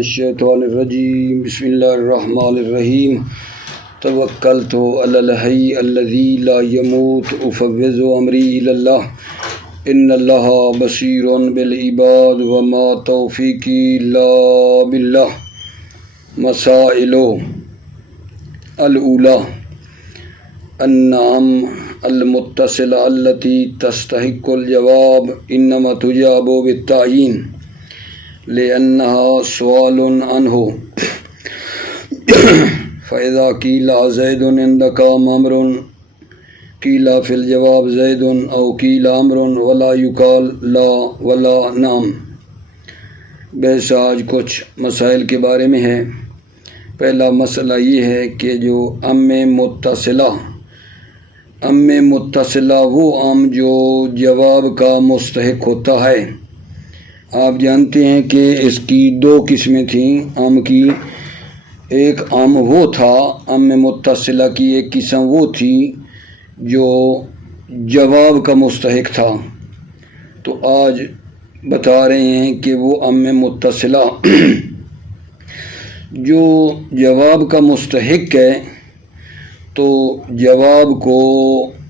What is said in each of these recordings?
الشیطان الرجیم بسم اللہ الرحمن الرحیم توکلت علی الحی الذی لا یموت افوض امری الی اللہ ان اللہ بصیر بالعباد وما توفیقی الا باللہ مسائل الاولی النعم المتصلہ التي تستحق الجواب انما تجاب بالتعیین لأنها سؤال عنه فإذا قيل زيد عندك أمر قيل في الجواب زيد أو قيل أمر ولا يقال لا ولا نعم۔ بس آج کچھ مسائل کے بارے میں ہے۔ پہلا مسئلہ یہ ہے کہ جو ام متصلہ وہ ام جو جواب کا مستحق ہوتا ہے۔ آپ جانتے ہیں کہ اس کی دو قسمیں تھیں ام کی۔ ایک ام وہ تھا، ام متصلہ کی ایک قسم وہ تھی جو جواب کا مستحق تھا۔ تو آج بتا رہے ہیں کہ وہ ام متصلہ جو جواب کا مستحق ہے تو جواب کو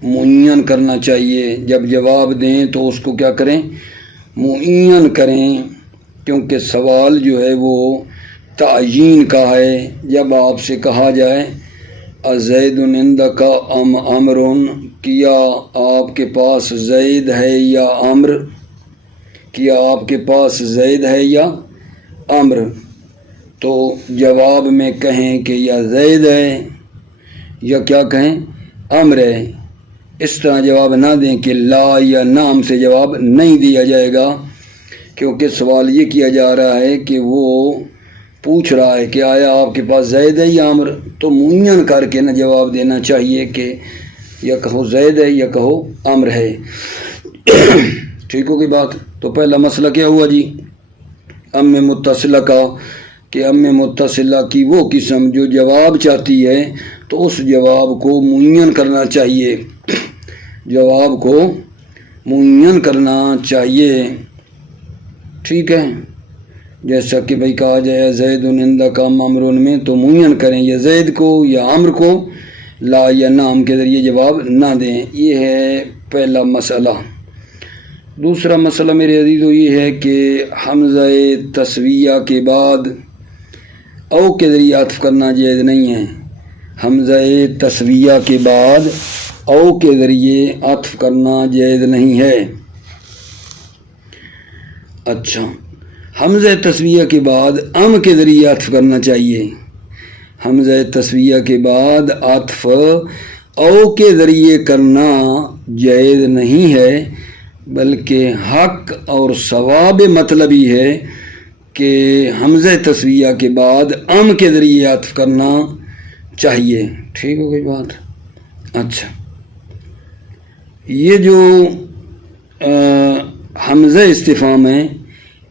معین کرنا چاہیے۔ جب جواب دیں تو اس کو کیا کریں؟ معین کریں، کیونکہ سوال جو ہے وہ تعیین کا ہے۔ جب آپ سے کہا جائے ازید عندک ام امر، کیا آپ کے پاس زید ہے یا امر، کیا آپ کے پاس زید ہے یا امر، تو جواب میں کہیں کہ یا زید ہے یا کیا کہیں امر ہے۔ اس طرح جواب نہ دیں کہ لا یا نام سے جواب نہیں دیا جائے گا، کیونکہ سوال یہ کیا جا رہا ہے کہ وہ پوچھ رہا ہے کہ آیا آپ کے پاس زید ہے یا امر، تو معین کر کے نہ جواب دینا چاہیے کہ یا کہو زید ہے یا کہو امر ہے۔ ٹھیک ہوگی بات؟ تو پہلا مسئلہ کیا ہوا جی ام متصلہ کا، کہ ام متصلہ کی وہ قسم جو جواب چاہتی ہے تو اس جواب کو معین کرنا چاہیے، جواب کو معین کرنا چاہیے۔ ٹھیک ہے، جیسا کہ بھائی کہا جائے زید عندک امر میں تو معین کریں یا زید کو یا امر کو، لا یا نام کے ذریعے جواب نہ دیں۔ یہ ہے پہلا مسئلہ۔ دوسرا مسئلہ میرے عزیزو یہ ہے کہ حمزہ تسویہ کے بعد او کے ذریعے عطف کرنا جائز نہیں ہے۔ حمزہ تسویہ کے بعد او کے ذریعے عطف کرنا جائز نہیں ہے۔ اچھا، حمزہ تسویہ کے بعد ام کے ذریعے عطف کرنا چاہیے۔ حمزہ تسویہ کے بعد عطف او کے ذریعے کرنا جائز نہیں ہے، بلکہ حق اور ثواب مطلب ہی ہے کہ حمزہ تسویہ کے بعد ام کے ذریعے عطف کرنا چاہیے۔ ٹھیک ہو گئی بات؟ اچھا، یہ جو حمزہ استفہام ہے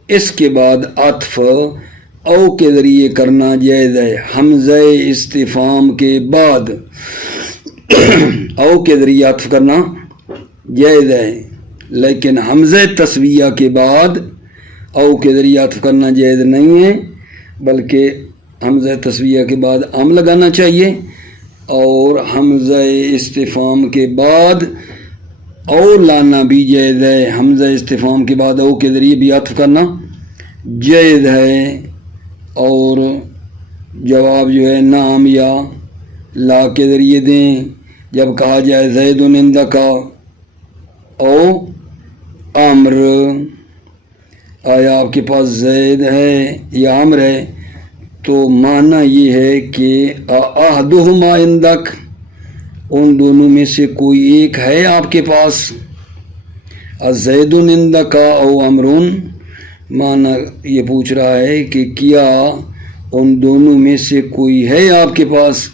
اس کے بعد عطف او کے ذریعے کرنا جائز ہے۔ حمزہ استفہام کے بعد او کے ذریعے عطف کرنا جائز ہے، لیکن حمزہ تسویہ کے بعد او کے ذریعے عطف کرنا جائز نہیں ہے، بلکہ حمزہ تسویہ کے بعد ام لگانا چاہیے، اور حمزہ استفہام کے بعد او لانا بھی جائز ہے۔ حمزہ استفہام کے بعد او کے ذریعے بھی عطف کرنا جائز ہے، اور جواب جو ہے نام یا لا کے ذریعے دیں۔ جب کہا جائے زید عندک او امر، آیا آپ کے پاس زید ہے یا امر ہے، تو معنی یہ ہے کہ احدہما عندک، ان دونوں میں سے کوئی ایک ہے آپ کے پاس۔ زید عندک او امر، معنی یہ پوچھ رہا ہے کہ کیا ان دونوں میں سے کوئی ہے آپ کے پاس،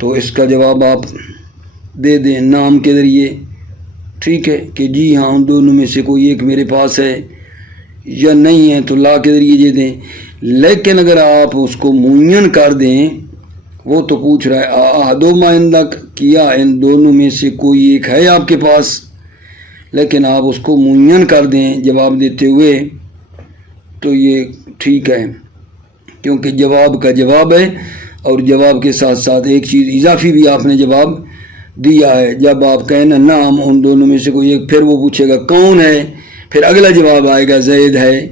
تو اس کا جواب آپ دے دیں نام کے ذریعے۔ ٹھیک ہے کہ جی ہاں ان دونوں میں سے کوئی ایک میرے پاس ہے، یا نہیں ہے تو لا کے ذریعے دے دیں۔ لیکن اگر آپ اس کو معین کر دیں، وہ تو پوچھ رہا ہے احدہما عندک، کیا ان دونوں میں سے کوئی ایک ہے آپ کے پاس، لیکن آپ اس کو معین کر دیں جواب دیتے ہوئے، تو یہ ٹھیک ہے، کیونکہ جواب کا جواب ہے، اور جواب کے ساتھ ساتھ ایک چیز اضافی بھی آپ نے جواب دیا ہے۔ جب آپ کہیں نا نام ان دونوں میں سے کوئی ایک، پھر وہ پوچھے گا کون ہے، پھر اگلا جواب آئے گا زید ہے،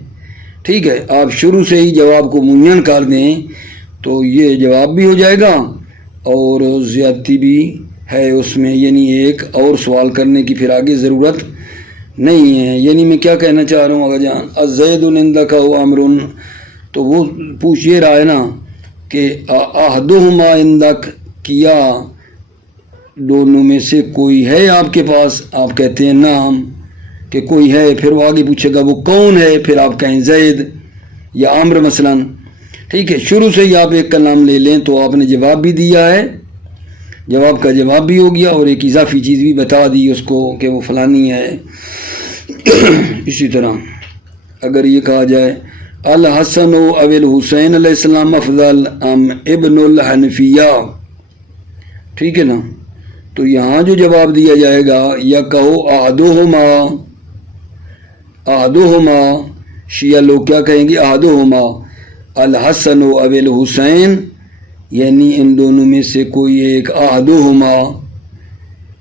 ٹھیک ہے۔ آپ شروع سے ہی جواب کو معین کر دیں تو یہ جواب بھی ہو جائے گا اور زیادتی بھی ہے اس میں، یعنی ایک اور سوال کرنے کی پھر آگے ضرورت نہیں ہے۔ یعنی میں کیا کہنا چاہ رہا ہوں اگر جان الزید عندک و عمر، تو وہ پوچھ یہ رہا ہے نا کہ احدہما عندک، کیا دونوں میں سے کوئی ہے آپ کے پاس، آپ کہتے ہیں نام کہ کوئی ہے، پھر وہ آگے پوچھے گا وہ کون ہے، پھر آپ کہیں زید یا عمر مثلا، ٹھیک ہے۔ شروع سے ہی آپ ایک کا نام لے لیں تو آپ نے جواب بھی دیا ہے، جواب کا جواب بھی ہو گیا، اور ایک اضافی چیز بھی بتا دی اس کو کہ وہ فلانی ہے۔ اسی طرح اگر یہ کہا جائے الحسن و الحسین علیہ السلام افضل ام ابن الحنفیہ، ٹھیک ہے نا، تو یہاں جو جواب دیا جائے گا یا کہو احدہما، شیعہ لوگ کیا کہیں گے احدہما الحسن و الحسین، یعنی ان دونوں میں سے کوئی ایک احدہما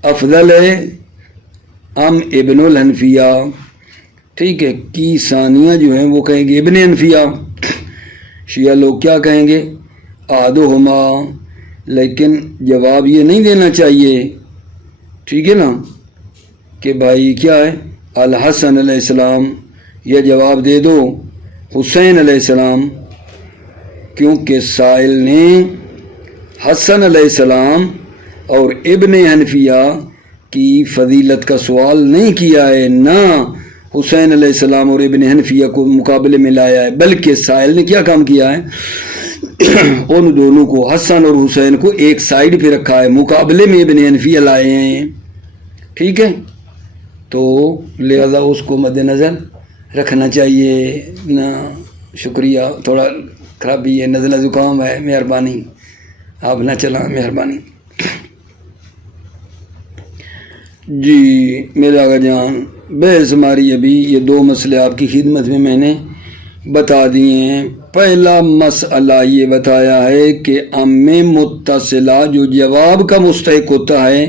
افضل ہے ام ابن الحنفیہ، ٹھیک ہے۔ کی ثانیہ جو ہیں وہ کہیں گے ابن حنفیہ، شیعہ لوگ کیا کہیں گے احدہما، لیکن جواب یہ نہیں دینا چاہیے، ٹھیک ہے نا، کہ بھائی کیا ہے الحسن علیہ السلام، یہ جواب دے دو حسین علیہ السلام، کیونکہ سائل نے حسن علیہ السلام اور ابن حنفیہ کی فضیلت کا سوال نہیں کیا ہے، نہ حسین علیہ السلام اور ابن حنفیہ کو مقابلے میں لایا ہے، بلکہ سائل نے کیا کام کیا ہے ان دونوں کو، حسن اور حسین کو ایک سائیڈ پہ رکھا ہے، مقابلے میں ابن حنفیہ لائے ہیں، ٹھیک ہے۔ تو لہذا اس کو مد نظر رکھنا چاہیے نا۔ شکریہ، تھوڑا خرابی ہے، نزلہ زکام ہے، مہربانی آپ نہ چلائیں، مہربانی۔ جی میرے آقا جان، بحث ہماری ابھی یہ دو مسئلے آپ کی خدمت میں نے بتا دیے ہیں۔ پہلا مسئلہ یہ بتایا ہے کہ ام متصلہ جو جواب کا مستحق ہوتا ہے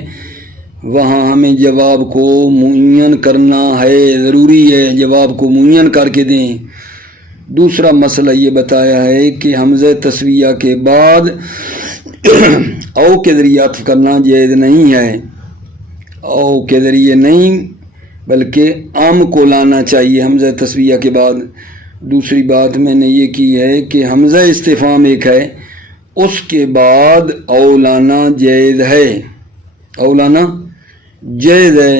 وہاں ہمیں جواب کو معین کرنا ہے، ضروری ہے جواب کو معین کر کے دیں۔ دوسرا مسئلہ یہ بتایا ہے کہ حمزہ تسویہ کے بعد او کے ذریعے عطف کرنا جائز نہیں ہے، او کے ذریعے نہیں بلکہ ام کو لانا چاہیے حمزہ تسویہ کے بعد۔ دوسری بات میں نے یہ کی ہے کہ حمزہ استفہام ایک ہے، اس کے بعد او لانا جائز ہے، او لانا جائز ہے،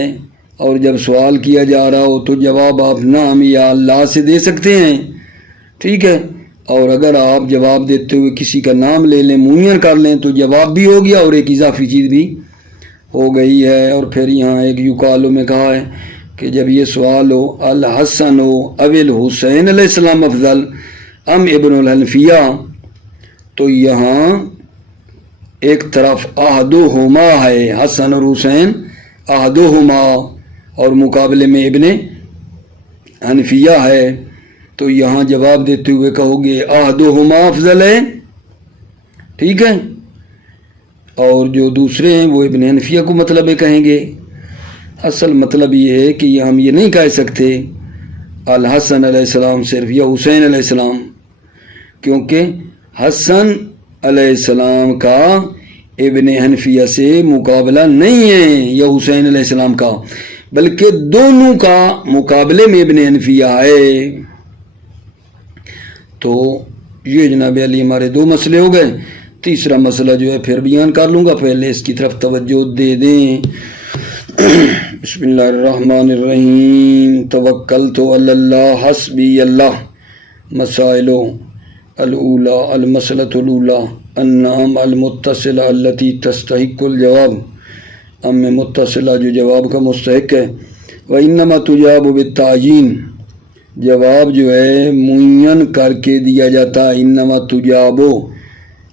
اور جب سوال کیا جا رہا ہو تو جواب آپ نام یا اللہ سے دے سکتے ہیں، ٹھیک ہے۔ اور اگر آپ جواب دیتے ہوئے کسی کا نام لے لیں، معین کر لیں، تو جواب بھی ہو گیا اور ایک اضافی چیز بھی ہو گئی ہے۔ اور پھر یہاں ایک یقالو میں کہا ہے کہ جب یہ سوال ہو الحسن و الحسین علیہ السلام افضل ام ابن الحنفیہ، تو یہاں ایک طرف احدہما ہے، حسن اور حسین احدہما، اور مقابلے میں ابن حنفیہ ہے، تو یہاں جواب دیتے ہوئے کہو گے احدہما افضل ہے، ٹھیک ہے۔ اور جو دوسرے ہیں وہ ابن حنفیہ کو مطلب کہیں گے۔ اصل مطلب یہ ہے کہ ہم یہ نہیں کہہ سکتے الحسن علیہ السلام صرف یا حسین علیہ السلام، کیونکہ حسن علیہ السلام کا ابن حنفیہ سے مقابلہ نہیں ہے یا حسین علیہ السلام کا، بلکہ دونوں کا مقابلے میں ابن حنفیہ ہے۔ تو یہ جناب علی ہمارے دو مسئلے ہو گئے۔ تیسرا مسئلہ جو ہے پھر بیان کر لوں گا، پہلے اس کی طرف توجہ دے دیں۔ بسم اللہ الرحمن الرحیم، توکلت علی اللہ حسبی اللہ۔ مسائل الاولی، المسئلۃ الاولی النام المتصلہ التی تستحق الجواب، ام متصلہ جو جواب کا مستحق ہے، وانما تجاب بالتعیین، جواب جو ہے معین کر کے دیا جاتا ہے، انما تجابو،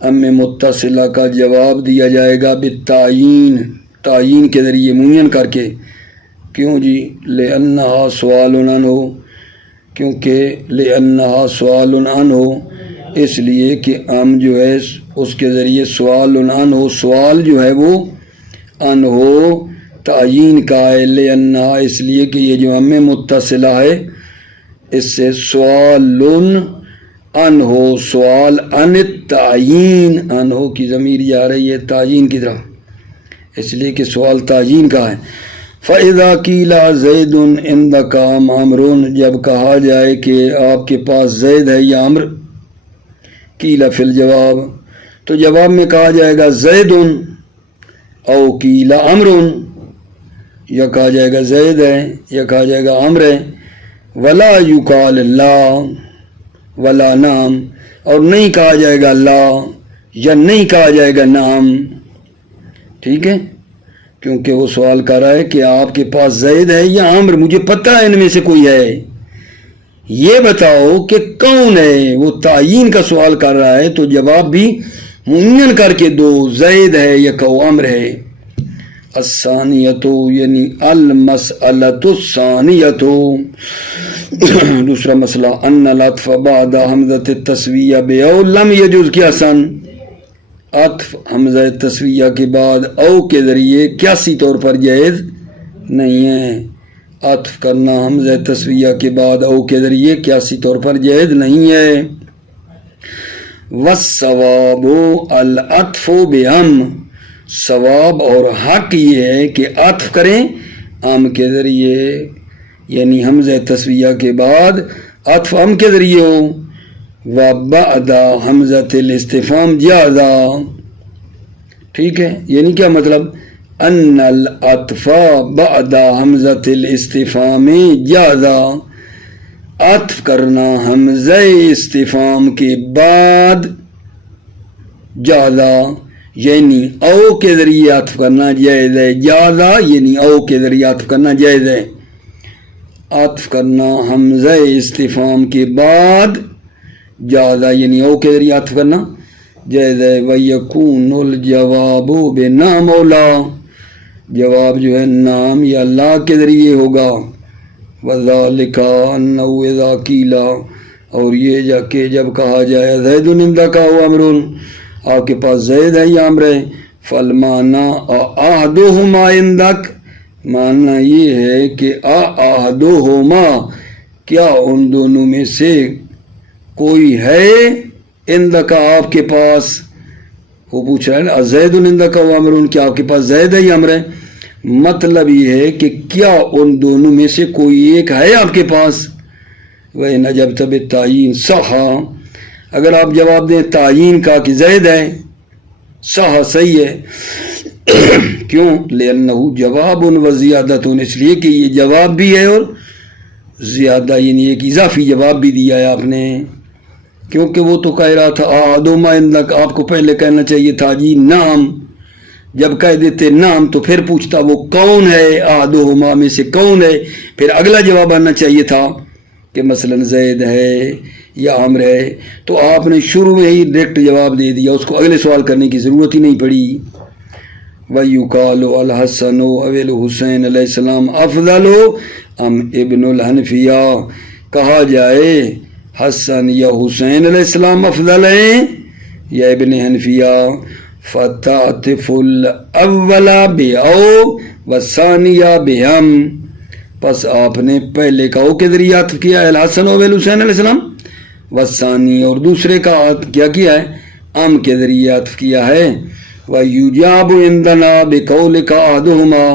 ام متصلہ کا جواب دیا جائے گا بالتعیین، تعیین کے ذریعے معین کر کے۔ کیوں جی؟ لأنہا سوال عنہ، کیونکہ لأنہا سوال عنہ، اس لیے کہ ام جو ہے اس کے ذریعے سوال عنہ، سوال جو ہے وہ عنہ تعین کا ہے، لأنہا اس لیے کہ یہ جو ہم متصلہ ہے اس سے سوال عنہ، سوال عن التعین، عنہ کی ضمیر جا رہی ہے تعین کی طرف، اس لیے کہ سوال تعین کا ہے۔ فَإِذَا قِيلَ زَيْدٌ عِندَكَ أَمْ عَمْرٌ، جب کہا جائے کہ آپ کے پاس زید ہے یا عمر، قیل فی الجواب، تو جواب میں کہا جائے گا زید او قیل عمر، یا کہا جائے گا زید ہے یا کہا جائے گا عمر ہے، ولا یقال لا ولا نام، اور نہیں کہا جائے گا لا یا نہیں کہا جائے گا نام، ٹھیک ہے، کیونکہ وہ سوال کر رہا ہے کہ آپ کے پاس زید ہے یا عمر، مجھے پتہ ہے ان میں سے کوئی ہے، یہ بتاؤ کہ کون ہے، وہ تعین کا سوال کر رہا ہے، تو جواب بھی معین کر کے دو، زید ہے یا کہ عمر ہے۔ الثانیتو یعنی المسئلۃ الثانیۃ، دوسرا مسئلہ، ان العطف بعد حمزۃ التسویہ بأو لم یجوز قیاسا، عطف حمزہ تسویہ کے بعد او کے ذریعے قیاسی طور پر جائز نہیں ہے، عطف کرنا حمزہ تسویہ کے بعد او کے ذریعے قیاسی طور پر جائز نہیں ہے۔ والثواب العطف بہم، ثواب اور حق یہ ہے کہ عطف کریں ام کے ذریعے، یعنی حمزہ تسویہ کے بعد عطف ام کے ذریعے ہو، وبعد حمزۃ الاستفہام جازا، ٹھیک ہے، یعنی کیا مطلب، ان العطف بعد حمزۃ الاستفہام جازا، عطف کرنا حمزہ استفہام کے بعد جازا، یعنی او کے ذریعے عطف کرنا جائز ہے، جازا یعنی او کے ذریعے عطف کرنا جائز ہے، عطف کرنا حمزہ استفہام کے بعد جازا یعنی او کے ذریعے عطف کرنا جائز ہے۔ وَيَكُونُ الْجَوَابُ بِنَا مولا، جواب جو ہے نام یا اللہ کے ذریعے ہوگا، وَذَلِكَ أَنَّهُ إِذَا قِيلَ، اور یہ جا کہ جب کہا جائے زید عندک و عمر، آپ کے پاس زید ہے یا عمر ہے، فالمعنی احدہما عندک، معنی یہ ہے کہ احدہما، کیا ان دونوں میں سے کوئی ہے عندک آپ کے پاس، وہ پوچھ رہا ہے نا زید عندک و عمر، کیا آپ کے پاس زید ہے یا عمر ہے، مطلب یہ ہے کہ کیا ان دونوں میں سے کوئی ایک ہے آپ کے پاس، وَإِنْ أَجَبْتَ بِالتَّعْيِينِ صح، اگر آپ جواب دیں تعین کا کہ زید ہے، صح صحیح ہے، کیوں، لِأَنَّهُ جَوَابٌ وَزِيَادَةٌ، اس لیے کہ یہ جواب بھی ہے اور زیادہ یعنی ایک اضافی جواب بھی دیا ہے آپ نے، کیونکہ وہ تو کہہ رہا تھا احدہما عندک، آپ کو پہلے کہنا چاہیے تھا جی نام، جب کہہ دیتے نام تو پھر پوچھتا وہ کون ہے، احدہما میں سے کون ہے، پھر اگلا جواب آنا چاہیے تھا کہ مثلا زید ہے یا عمر ہے، تو آپ نے شروع میں ہی ڈائریکٹ جواب دے دیا، اس کو اگلے سوال کرنے کی ضرورت ہی نہیں پڑی۔ وَيُقَالُ الْحَسَنُ أَوِ الْحُسَيْنُ علیہ السلام افضل ام ابن الحنفیہ، کہا جائے حسن یا حسین علیہ السلام افضل ہیں یا ابن حنفیہ، فَتَعْطِفُ الْأَوَّلَ بِأَوْ وَالثَّانِيَ بِهَمْ، پس آپ نے پہلے کا او کے ذریعے عطف کیا ہے الحسن و الحسین علیہ السلام، والثانی اور دوسرے کا کیا کیا ہے ام کے ذریعے عطف کیا ہے، وَيُجَابُ عِنْدَنَا بِقَوْلِكَ أَحَدُهُمَا،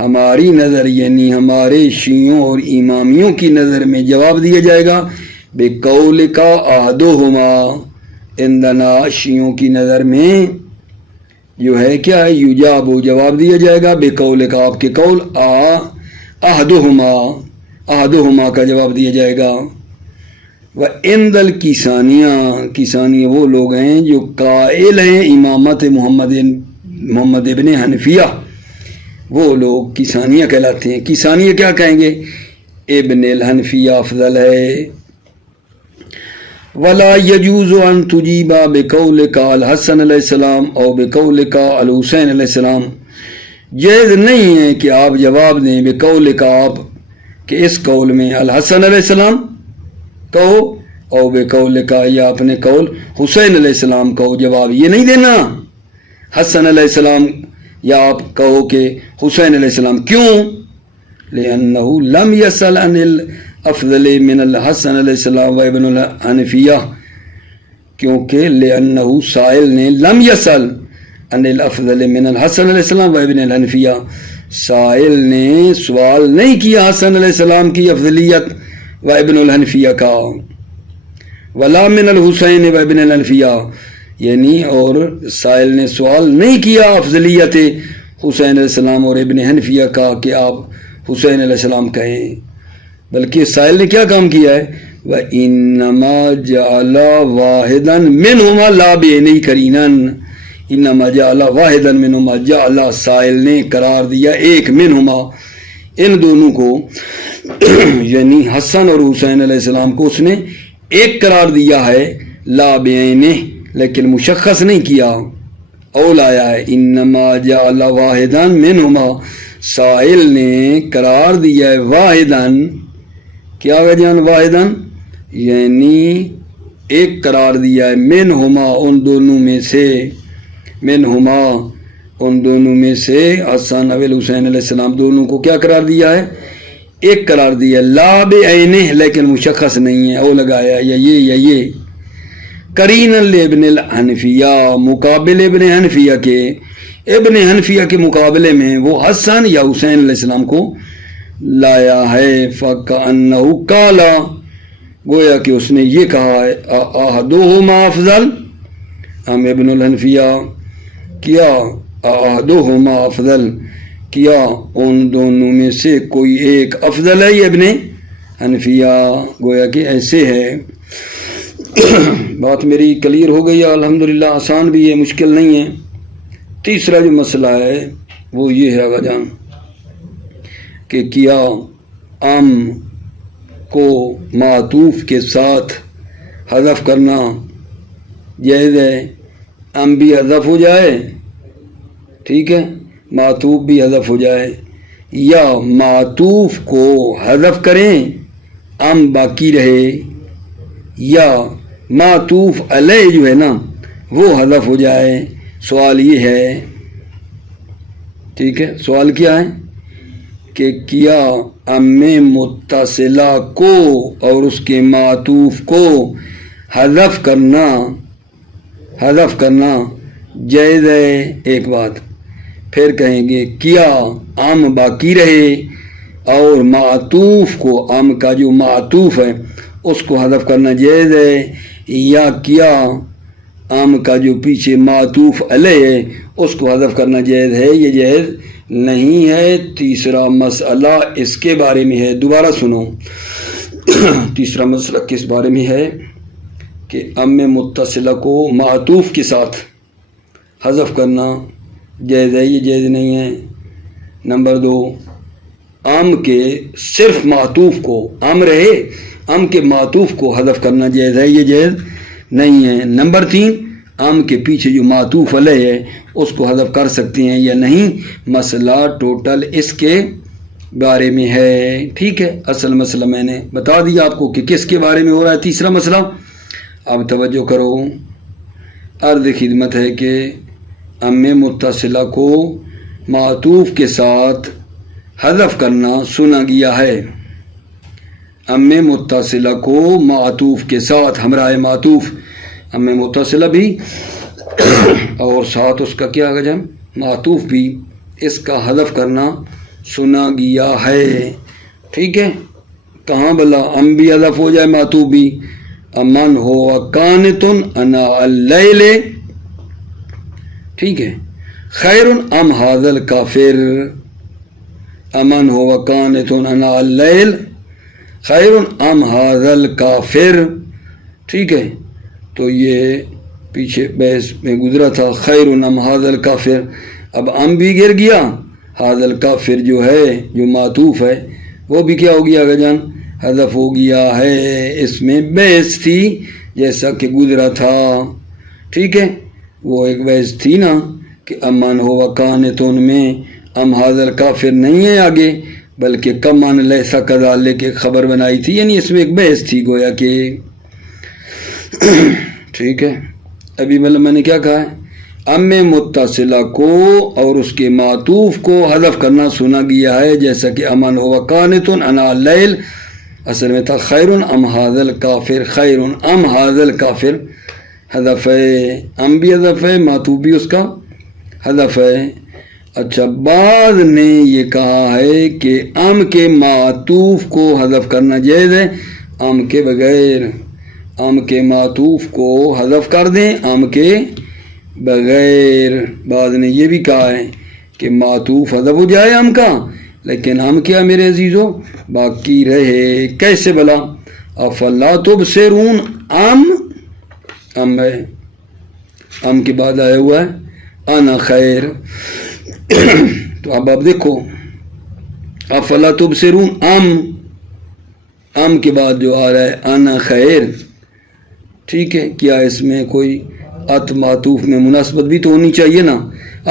ہماری نظر یعنی ہمارے شیعوں اور امامیوں کی نظر میں جواب دیا جائے گا بِقَوْلِكَ أَحَدُهُمَا، عندنا شیعوں کی نظر میں جو ہے کیا ہے یجاب، جواب دیا جائے گا بِقَوْلِكَ آپ کے قول، احدہما کا جواب دیا جائے گا۔ وَعِنْدَ الْكِسَانِيَّةِ، کسانیہ وہ لوگ ہیں جو قائل ہیں امامت محمد ابن حنفیہ، وہ لوگ کسانیہ کہلاتے ہیں۔ کسانیہ کیا کہیں گے، ابن الحنفیہ افضل ہے۔ وَلَا يَجُوزُ أَن تُجِيبَ بِقَوْلِكَ الْحَسَنِ علیہ السلام او بِقَوْلِكَ الْحُسَيْنِ علیہ السلام، جائز نہیں ہے کہ آپ جواب دیں بقول کا آپ کہ اس قول میں الحسن علیہ السلام کہو او بے قول کا یا اپنے قول حسین علیہ السلام کہو. جواب یہ نہیں دینا حسن علیہ السلام یا آپ کہو کہ حسین علیہ السلام. کیوں؟ لأنه لم يسأل عن الافضل من الحسن علیہ السلام و ابن الحنفیہ، کیونکہ لأنه سائل نے لم يسأل عن الافضل من الحسن علیہ السلام و ابن الحنفیہ، سائل نے سوال نہیں کیا حسن علیہ السلام کی افضلیت و ابن الحنفیہ کا، ولا من الحسین و ابن الحنفیہ، یعنی اور سائل نے سوال نہیں کیا افضلیت حسین علیہ السلام اور ابن حنفیہ کا کہ آپ حسین علیہ السلام کہیں، بلکہ سائل نے کیا کام کیا ہے وَإِنَّمَا جَعَلَ وَاحِدًا مِّنْهُمَا لَا بِعَيْنِهِ قَرِينًا، انما جعل واحدا منہما، جعل سائل نے قرار دیا ایک منہما ان دونوں کو یعنی حسن اور حسین علیہ السلام کو اس نے ایک قرار دیا ہے، لا بعینہ لیکن مشخص نہیں کیا، اول آیا ہے انما جعل واحدا منہما، سائل نے قرار دیا ہے واحدن، کیا وجہن واحدن یعنی ایک قرار دیا ہے، منہما ان دونوں میں سے، منہما ان دونوں میں سے حسن اور حسین علیہ السلام دونوں کو کیا قرار دیا ہے ایک قرار دیا، لا بعینہ لیکن مشخص نہیں ہے، او لگایا یا یہ قرین ابن الحنفیہ، مقابل ابن حنفیہ کے، ابن حنفیہ کے مقابلے میں وہ حسن یا حسین علیہ السلام کو لایا ہے، فَكَأَنَّهُ قَالَ گویا کہ اس نے یہ کہا ہے أَحَدُهُمَا أَفْضَلُ، ہم ابن الحنفیہ کیا أَحَدُهُمَا أَفْضَلُ، کیا ان دونوں میں سے کوئی ایک افضل ہے، یہ ابن حنفیہ گویا کہ ایسے ہے. بات میری کلیئر ہو گئی ہے الحمدللہ، آسان بھی ہے مشکل نہیں ہے. تیسرا جو مسئلہ ہے وہ یہ ہے آغاجان کہ کیا ام کو معطوف کے ساتھ حذف کرنا جائز ہے، ام بھی حذف ہو جائے، ٹھیک ہے، معطوف بھی حذف ہو جائے، یا معطوف کو حذف کریں ام باقی رہے، یا معطوف علیہ جو ہے نا وہ حذف ہو جائے. سوال یہ ہے، ٹھیک ہے، سوال کیا ہے کہ کیا ام متصلہ کو اور اس کے معطوف کو حذف کرنا جائز ہے، ایک بات. پھر کہیں گے کیا ام باقی رہے اور معطوف کو، ام کا جو معطوف ہے اس کو حذف کرنا جائز ہے، یا کیا ام کا جو پیچھے معطوف علیہ ہے اس کو حذف کرنا جائز ہے، یہ جائز نہیں ہے. تیسرا مسئلہ اس کے بارے میں ہے، دوبارہ سنو. تیسرا مسئلہ کس بارے میں ہے کہ ام متصلہ کو معطوف کے ساتھ حذف کرنا جائز ہے، یہ جائز نہیں ہے. نمبر 2، ام کے صرف معطوف کو، ام رہے ام کے معطوف کو حذف کرنا جائز ہے، یہ جائز نہیں ہے. نمبر 3، ام کے پیچھے جو معطوف علیہ ہے اس کو حذف کر سکتے ہیں یا نہیں، مسئلہ ٹوٹل اس کے بارے میں ہے. ٹھیک ہے، اصل مسئلہ میں نے بتا دیا آپ کو کہ کس کے بارے میں ہو رہا ہے تیسرا مسئلہ. اب توجہ کرو، عرض خدمت ہے کہ ام متصلہ کو معطوف کے ساتھ حذف کرنا سنا گیا ہے. ام متصلہ کو معطوف کے ساتھ ہمراہ معطوف، ام متصلہ بھی اور ساتھ اس کا کیا گجم معطوف بھی، اس کا حذف کرنا سنا گیا ہے. ٹھیک ہے، کہاں بلا ام بھی حذف ہو جائے معطوف بھی، امن ہو قانتن انا اللیل، ٹھیک ہے، خیر ام ھذا الکافر، امن ہو قانتن انا اللیل خیر ام ھذا الکافر. ٹھیک ہے، تو یہ پیچھے بحث میں گزرا تھا خیر ام ھذا الکافر، اب ام بھی گر گیا، ھذا الکافر جو ہے جو معطوف ہے وہ بھی کیا ہو گیا جان حذف ہو گیا ہے. اس میں بحث تھی جیسا کہ گزرا تھا. ٹھیک ہے، وہ ایک بحث تھی نا کہ امن ہو قانتون میں ام ھذا الکافر نہیں ہے آگے، بلکہ کمان لیسا کذالک ایک خبر بنائی تھی، یعنی اس میں ایک بحث تھی گویا کہ ٹھیک ہے۔ ابھی مطلب میں نے کیا کہا ہے، ام متصلہ کو اور اس کے معطوف کو حذف کرنا سنا گیا ہے، جیسا کہ امن ہوا قانتن انا اللیل، اصل میں تھا خیر ام ھذا الکافر، خیر ام ھذا الکافر، حذف ہے، ام بھی حذف ہے، معطوف بھی اس کا حذف ہے۔ اچھا، بعض نے یہ کہا ہے کہ ام کے معطوف کو حذف کرنا جائز ہے، ام کے بغیر، ام کے معطوف کو حذف کر دیں ام کے بغیر۔ بعض نے یہ بھی کہا ہے کہ معطوف حذف ہو جائے ام کا، لیکن ام کیا میرے عزیزو باقی رہے۔ کیسے بلا؟ افلا تبصرون، ام ہے، ام کے بعد آیا ہوا ہے انا خیر، تو اب آپ دیکھو افلا تبصرون، ام کے بعد جو آ رہا ہے انا خیر، ٹھیک ہے، کیا اس میں کوئی ات معطوف میں مناسبت بھی تو ہونی چاہیے نا،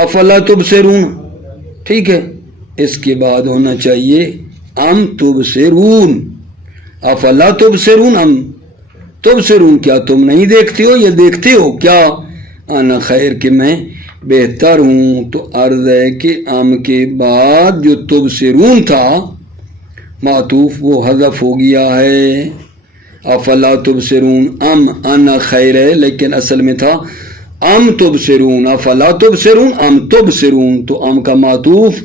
افلا تبصرون، ٹھیک ہے، اس کے بعد ہونا چاہیے ام تبصرون، افلا تبصرون، ام تبصرون، کیا تم نہیں دیکھتے ہو یا دیکھتے ہو کیا، انا خیر کہ میں بہتر ہوں۔ تو عرض ہے کہ ام کے بعد جو تبصرون تھا معطوف وہ حذف ہو گیا ہے، افلا تبصرون، ام انا خیر ہے، لیکن اصل میں تھا ام تبصرون، افلا تبصرون ام تبصرون، تو ام کا معطوف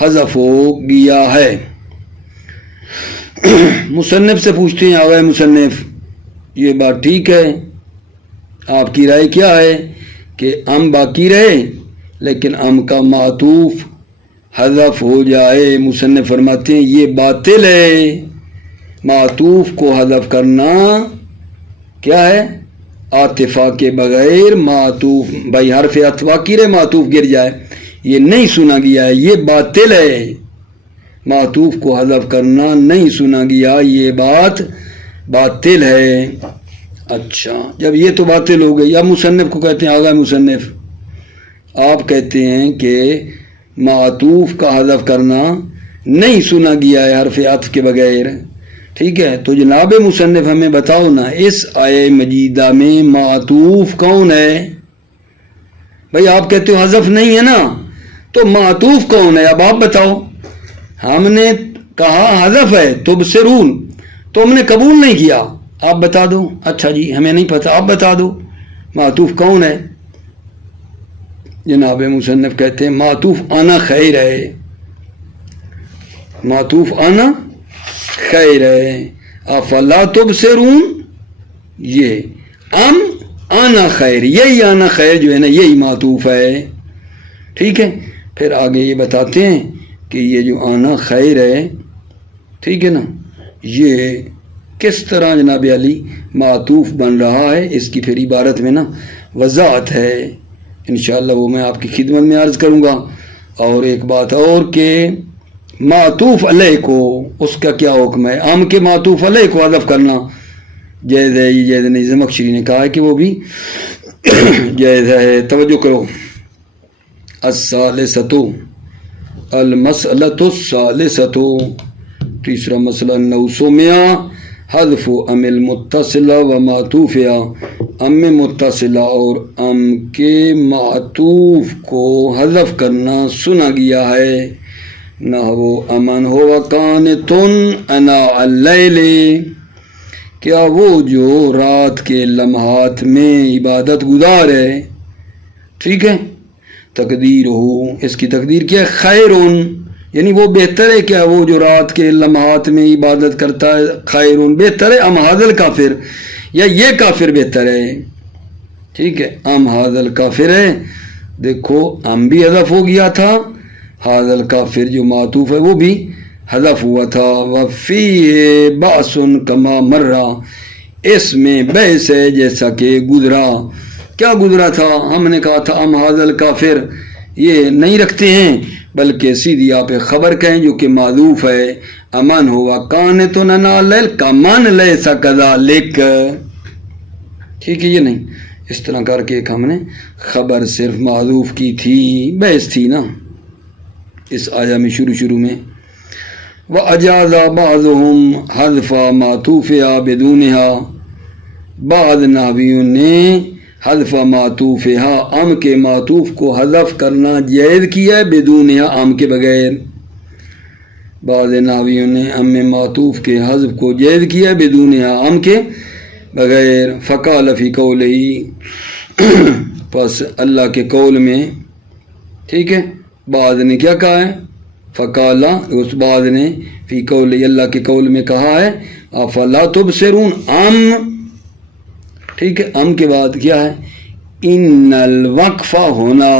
حذف ہو گیا ہے۔ مصنف سے پوچھتے ہیں، آگئے مصنف یہ بات ٹھیک ہے، آپ کی رائے کیا ہے کہ ام باقی رہے لیکن ام کا معطوف حذف ہو جائے؟ مصنف فرماتے ہیں یہ باطل ہے، معطوف کو حذف کرنا کیا ہے، عاطفہ کے بغیر معطوف، بھائی حرف عطف باقی رہے معطوف گر جائے، یہ نہیں سنا گیا ہے، یہ باطل ہے، معطوف کو حذف کرنا نہیں سنا گیا، یہ بات باطل ہے۔ اچھا، جب یہ تو باطل ہو گئی، اب مصنف کو کہتے ہیں، آگا مصنف آپ کہتے ہیں کہ معطوف کا حذف کرنا نہیں سنا گیا ہے حرف عطف کے بغیر، ٹھیک ہے، تو جناب مصنف ہمیں بتاؤ نا اس آیہ مجیدہ میں معطوف کون ہے؟ بھائی آپ کہتے ہو حذف نہیں ہے نا، تو معطوف کون ہے؟ اب آپ بتاؤ، ہم نے کہا حذف ہے تبصرون، تو ہم نے قبول نہیں کیا، آپ بتا دو۔ اچھا جی ہمیں نہیں پتہ، آپ بتا دو معطوف کون ہے؟ جناب مصنف کہتے ہیں معطوف انا خیر ہے، معطوف انا خیر ہے، افلا تبصرون، یہ ام انا خیر، یہی انا خیر جو ہے نا یہی معطوف ہے، ٹھیک ہے۔ پھر آگے یہ بتاتے ہیں کہ یہ جو انا خیر ہے، ٹھیک ہے نا، یہ کس طرح جناب علی معطوف بن رہا ہے، اس کی پھر عبارت میں نا وضاحت ہے، انشاءاللہ وہ میں آپ کی خدمت میں عرض کروں گا۔ اور ایک بات اور کہ معطوف علیہ کو اس کا کیا حکم ہے، ام کے معطوف علیہ کو حذف کرنا جائز ہے، یہ جائز نہیں، زمخشری نے کہا ہے کہ وہ بھی جائز ہے۔ توجہ کرو، الثالثۃ المسئلۃ الثالثۃ، تیسرا مسئلہ، انه سمع حذف ام المتصلہ و معطوفہ، ام متصلہ اور ام کے معطوف کو حذف کرنا سنا گیا ہے، نحو امن ہو قانتن انا اللیل، کیا وہ جو رات کے لمحات میں عبادت گزار ہے، ٹھیک ہے، تقدیر ہو، اس کی تقدیر کیا ہے، خیرون، یعنی وہ بہتر ہے، کیا وہ جو رات کے لمحات میں عبادت کرتا ہے خیرون بہتر ہے، ام ھذا الکافر، یا یہ کافر بہتر ہے، ٹھیک ہے، ام ھذا الکافر ہے، دیکھو ام بھی حذف ہو گیا تھا، ھذا الکافر جو معطوف ہے وہ بھی حذف ہوا تھا، وفیہ بأس کما مرہ، اس میں بحث ہے جیسا کہ گزرا۔ کیا گزرا تھا؟ ہم نے کہا تھا ام ھذا الکافر یہ نہیں رکھتے ہیں، بلکہ سیدھی آپ خبر کہیں جو کہ معذوف ہے، امن ہوا قانتن انا اللیل کمن لیس کذالک، ٹھیک ہے، یہ نہیں، اس طرح کر کے ایک ہم نے خبر صرف معذوف کی تھی، بحث تھی نا اس آیہ میں شروع میں۔ وَأَجَازَ بَعْضُهُمْ حَذْفَ مَعْطُوفِهَا بدونها، بعض نحویوں نے حذف معطوفها ام کے معطوف کو حذف کرنا جائز کیا ہے بدونها ام کے بغیر، بعض نحویوں نے ام معطوف کے حذف کو جائز کیا ہے بدونها ام کے بغیر۔ فقال فی قولہ، پس اللہ کے قول میں، ٹھیک ہے، بعض نے کیا کہا ہے، فقال، اس بعض نے فی قولہ اللہ کے قول میں کہا ہے افلا تبصرون، ام، ٹھیک ہے، ام کے بعد کیا ہے، ان الوقفہ ہونا،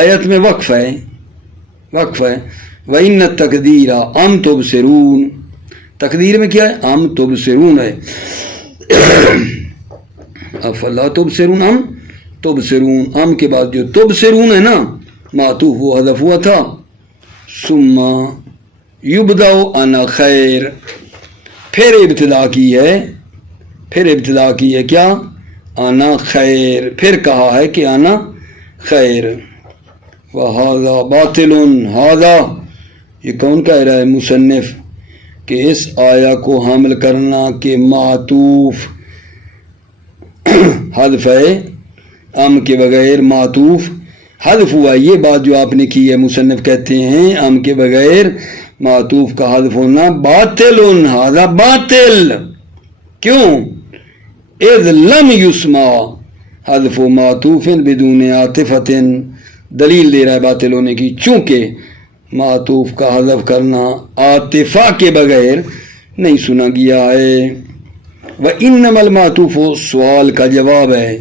آیت میں وقف ہے، وقف ہے، وَإِنَّ التَّقْدِيرَ ام تبصرون، تقدیر میں کیا ہے، ام تبصرون ہے، افلا تبصرون ام تبصرون، ام کے بعد جو تبصرون ہے نا معطوف وہ حذف ہوا تھا، ثم یبدأ انا خیر، پھر ابتدا کی ہے، پھر ابتدا کی ہے کیا، انا خیر، پھر کہا ہے کہ انا خیر۔ وَهَذَا باطل، هذا یہ کون کہہ رہا ہے، مصنف، کہ اس آیا کو حامل کرنا کہ معطوف حذف ہے ام کے بغیر، معطوف حذف ہوا، یہ بات جو آپ نے کی ہے، مصنف کہتے ہیں ام کے بغیر معطوف کا حذف ہونا باطل، ھذا باطل، کیوں، اذ لم یسمع حذف معطوف بدون عاطفۃ، دلیل دے رہا ہے باطل ہونے کی، چونکہ معطوف کا حذف کرنا عاطفہ کے بغیر نہیں سنا گیا ہے۔ وَإِنَّمَا الْمَعْطُوفُ، سوال کا جواب ہے،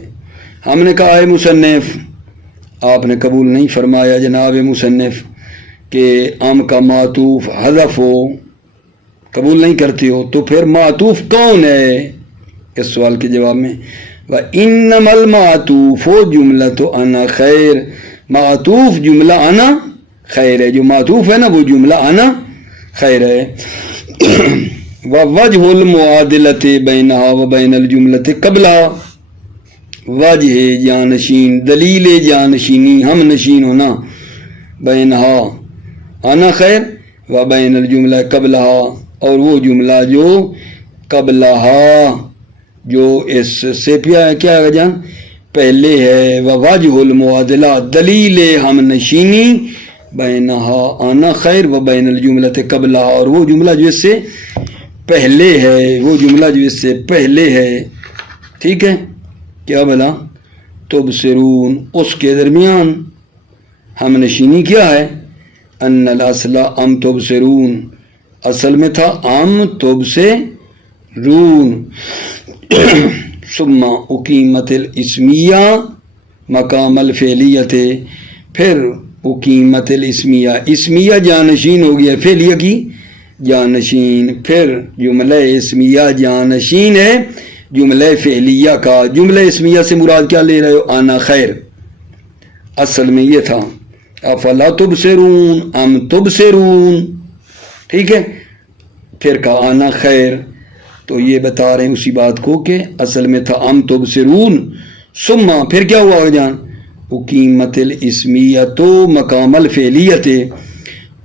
ہم نے کہا ہے مصنف، آپ نے قبول نہیں فرمایا جناب مصنف کہ ام کا معطوف حذف ہو، قبول نہیں کرتے ہو، تو پھر معطوف کون ہے، اس سوال کے جواب میں وَإِنَّمَا الْمَعْطُوفُ جملۃ انا خیر، معطوف جملہ انا خیر ہے، جو معطوف ہے نا وہ جملہ انا خیر ہے۔ وَوَجْهُ الْمُعَادِلَةِ بَيْنَهَا وَبَيْنَ الْجُمْلَةِ قَبْلَهَا، وجہ جانشین، دلیل جانشینی، ہم نشین ہونا، بینہا انا خیر و بین الجملہ قبلہا، اور وہ جملہ جو قبلہا، جو اس سے کیا ہے جان پہلے ہے، وجہ المعادلہ، دلیل ہم نشینی، بینہا انا خیر و بین الجملہ قبلہا، اور وہ جملہ جو اس سے پہلے ہے، وہ جملہ جو اس سے پہلے ہے، ٹھیک ہے، کیا بلا تبصرون، اس کے درمیان ہم نشینی کیا ہے، ان الاصل ام تبصرون، اصل میں تھا ام تبصرون، ثم اقیمت الاسمیہ مقام الفعلیت، پھر اقیمت الاسمیہ، اسمیہ جانشین ہو گیا فعلیہ کی جانشین، پھر جملہ اسمیہ جانشین ہے جملہ فعلیہ کا، جملہ اسمیہ سے مراد کیا لے رہے ہو، انا خیر، اصل میں یہ تھا افلا تبصرون ام تبصرون، ٹھیک ہے، پھر کہا انا خیر، تو یہ بتا رہے ہیں اسی بات کو کہ اصل میں تھا ام تبصرون، ثم پھر کیا ہوا جان، اقیمت الاسمیہ تو مقام الفعلیت،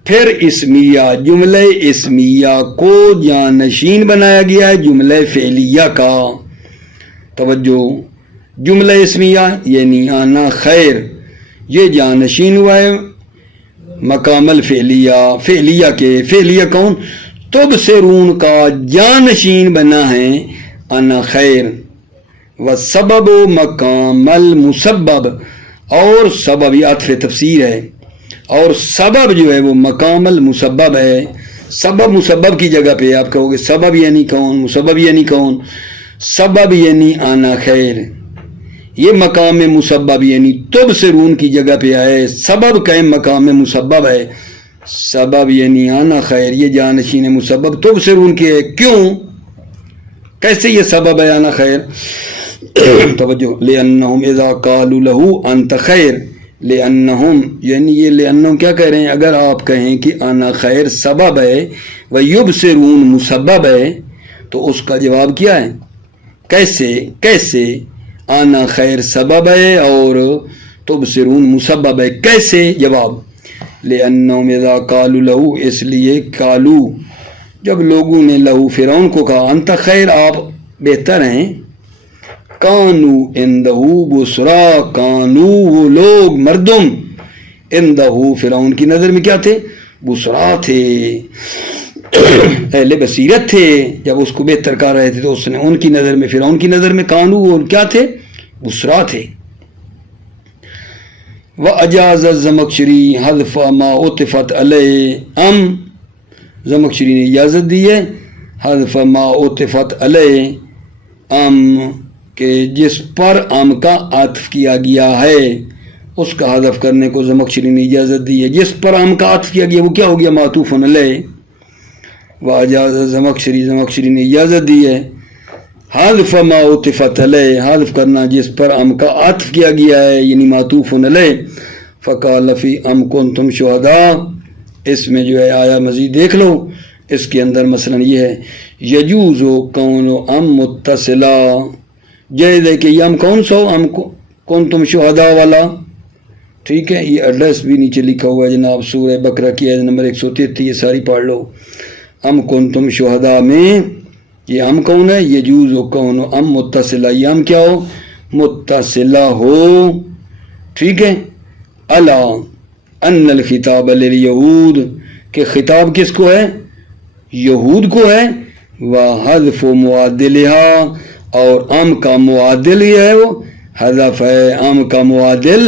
پھر اسمیہ، جملہ اسمیہ کو جانشین بنایا گیا ہے جملہ فعلیہ کا، توجہ، جملہ اسمیہ یعنی آنا خیر، یہ جانشین ہوا ہے مقام الفعلیہ، فعلیہ کے، فعلیہ کون، تبصرون کا جانشین بنا ہے انا خیر، والسبب مقام المسبب، اور سبب یہ عطف تفسیر ہے، اور سبب جو ہے وہ مقام المسبب ہے، سبب مسبب کی جگہ پہ، آپ کہو گے سبب یعنی کون، مسبب یعنی کون، سبب یعنی آنا خیر، یہ مقام مسبب یعنی تبصرون کی جگہ پہ آئے، سبب قائم مقام مسبب ہے، سبب یعنی آنا خیر، یہ جانشین مسبب تبصرون کی ہے، کیوں، کیسے یہ سبب ہے آنا خیر، توجہ، لِأَنَّهُمْ اِذَا قَالُوا لَهُ أَنْتَ خَيْرٌ، لِأَنَّهُمْ یعنی یہ لِأَنَّهُمْ کیا کہہ رہے ہیں، اگر آپ کہیں کہ آنا خیر سبب ہے وَيُبْصِرُونَ مسبب ہے، تو اس کا جواب کیا ہے، کیسے آنا خیر سبب ہے اور تبصرون مسبب ہے، کیسے، جواب لِأَنَّهُمْ إِذَا قَالُوا لَهُ، اس لیے قالو جب لوگوں نے لہو فرعون کو کہا انت خیر آپ بہتر ہیں، کانو اندہو بسرا، کانو وہ لوگ مردم اندہو فرعون کی نظر میں کیا تھے؟ بسرا تھے، اہل بصیرت تھے، جب اس کو بہتر کہہ رہے تھے تو اس نے ان کی نظر میں، فرعون کی نظر میں کانو وہ کیا تھے؟ بسرا تھے۔ وَأَجَازَ الزَّمَخْشَرِي حَذْفَ مَا عُطِفَتْ عَلَيْهِ، زمخشری نے اجازت دی ہے حذف ما عطفت علیہ، کہ جس پر کا عطف کیا گیا ہے اس کا حذف کرنے کو زمخشری نے اجازت دی ہے۔ جس پر کا عطف کیا گیا وہ کیا ہو گیا؟ معطوف علیہ۔ واجاز زمخشری نے اجازت دی ہے حذف ما عطفت علیہ، حذف کرنا جس پر کا عطف کیا گیا ہے یعنی معطوف علیہ۔ فقال فی کنتم شہداء، اس میں جو ہے آیا مزید دیکھ لو، اس کے اندر مثلا یہ ہے یجوز کون متصلا، جائز ہے کہ یہ کون سا کنتم شہداء والا، ٹھیک ہے، یہ ایڈریس بھی نیچے لکھا ہوا ہے جناب، سورہ بقرہ کی آیت نمبر 133، یہ ساری پڑھ لو۔ کنتم شہداء میں یہ کون ہے؟ یجوز کون متصلا، یہ کیا ہو؟ متصلہ ہو، ٹھیک ہے۔ الا ان الخطاب للیہود، کہ خطاب کس کو ہے؟ یہود کو ہے۔ وحذف معادلها، اور کا معادل یہ ہے وہ حذف ہے، کا معادل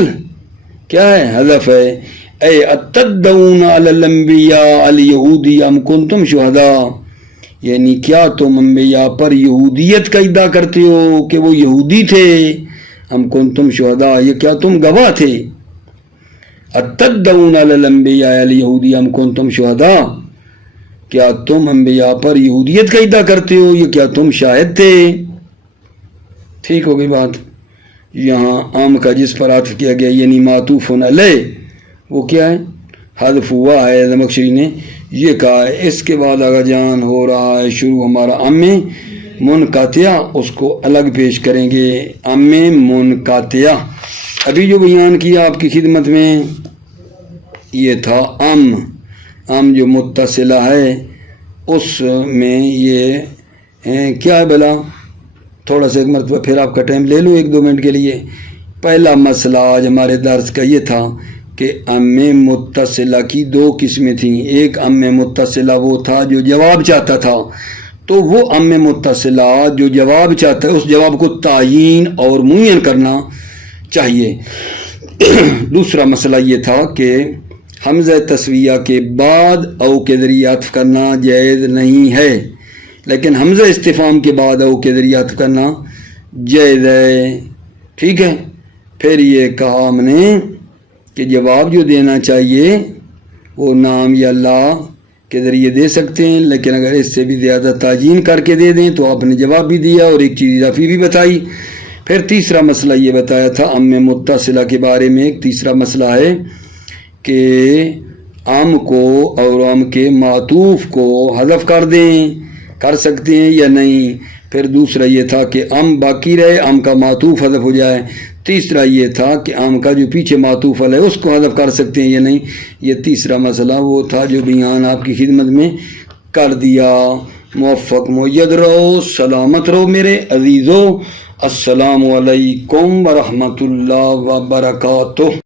کیا ہے؟ حذف ہے۔ اے اتدعون علی الانبیاء الیہودی کنتم شہداء، یعنی کیا تم انبیاء پر یہودیت کا ادعا کرتے ہو کہ وہ یہودی تھے؟ کنتم شہداء، یہ کیا تم گواہ تھے؟ اتدعون علی الانبیاء الیہودی کنتم شہداء، کیا تم انبیاء پر یہودیت کا ادعا کرتے ہو، یہ کیا تم شاہد تھے؟ ٹھیک ہو گئی بات۔ یہاں کا جس پر عطف کیا گیا یعنی معطوف علیہ وہ کیا ہے؟ حذف ہوا ہے، زمخشری نے یہ کہا ہے۔ اس کے بعد آگا جان ہو رہا ہے شروع ہمارا منقطع، اس کو الگ پیش کریں گے۔ منقطع ابھی جو بیان کیا آپ کی خدمت میں یہ تھا جو متصلہ ہے اس میں یہ کیا ہے بلا، تھوڑا سا ایک مرتبہ پھر آپ کا ٹائم لے لوں 1-2 منٹ کے لیے۔ پہلا مسئلہ آج ہمارے درس کا یہ تھا کہ متصلہ کی 2 قسمیں تھیں۔ ایک متصلہ وہ تھا جو جواب چاہتا تھا، تو وہ متصلہ جو جواب چاہتا ہے اس جواب کو تعیین اور معین کرنا چاہیے۔ دوسرا مسئلہ یہ تھا کہ حمزہ تسویہ کے بعد او کے ذریعے عطف کرنا جائز نہیں ہے، لیکن حمزہ استفہام کے بعد او کے ذریعے عطف کرنا جائز ہے، ٹھیک ہے۔ پھر یہ کہا ہم نے کہ جواب جو دینا چاہیے وہ نام یا اللہ کے ذریعے دے سکتے ہیں، لیکن اگر اس سے بھی زیادہ تعیین کر کے دے دیں تو آپ نے جواب بھی دیا اور ایک چیز اضافی بھی بتائی۔ پھر تیسرا مسئلہ یہ بتایا تھا متصلہ کے بارے میں، ایک تیسرا مسئلہ ہے کہ کو اور کے معطوف کو حذف کر سکتے ہیں یا نہیں۔ پھر دوسرا یہ تھا کہ باقی رہے، کا معطوف حذف ہو جائے۔ تیسرا یہ تھا کہ کا جو پیچھے معطوف ہے اس کو حذف کر سکتے ہیں یا نہیں۔ یہ تیسرا مسئلہ وہ تھا جو بیان آپ کی خدمت میں کر دیا۔ موفق مؤید رہو، سلامت رہو میرے عزیزو۔ السلام علیکم ورحمۃ اللہ وبرکاتہ۔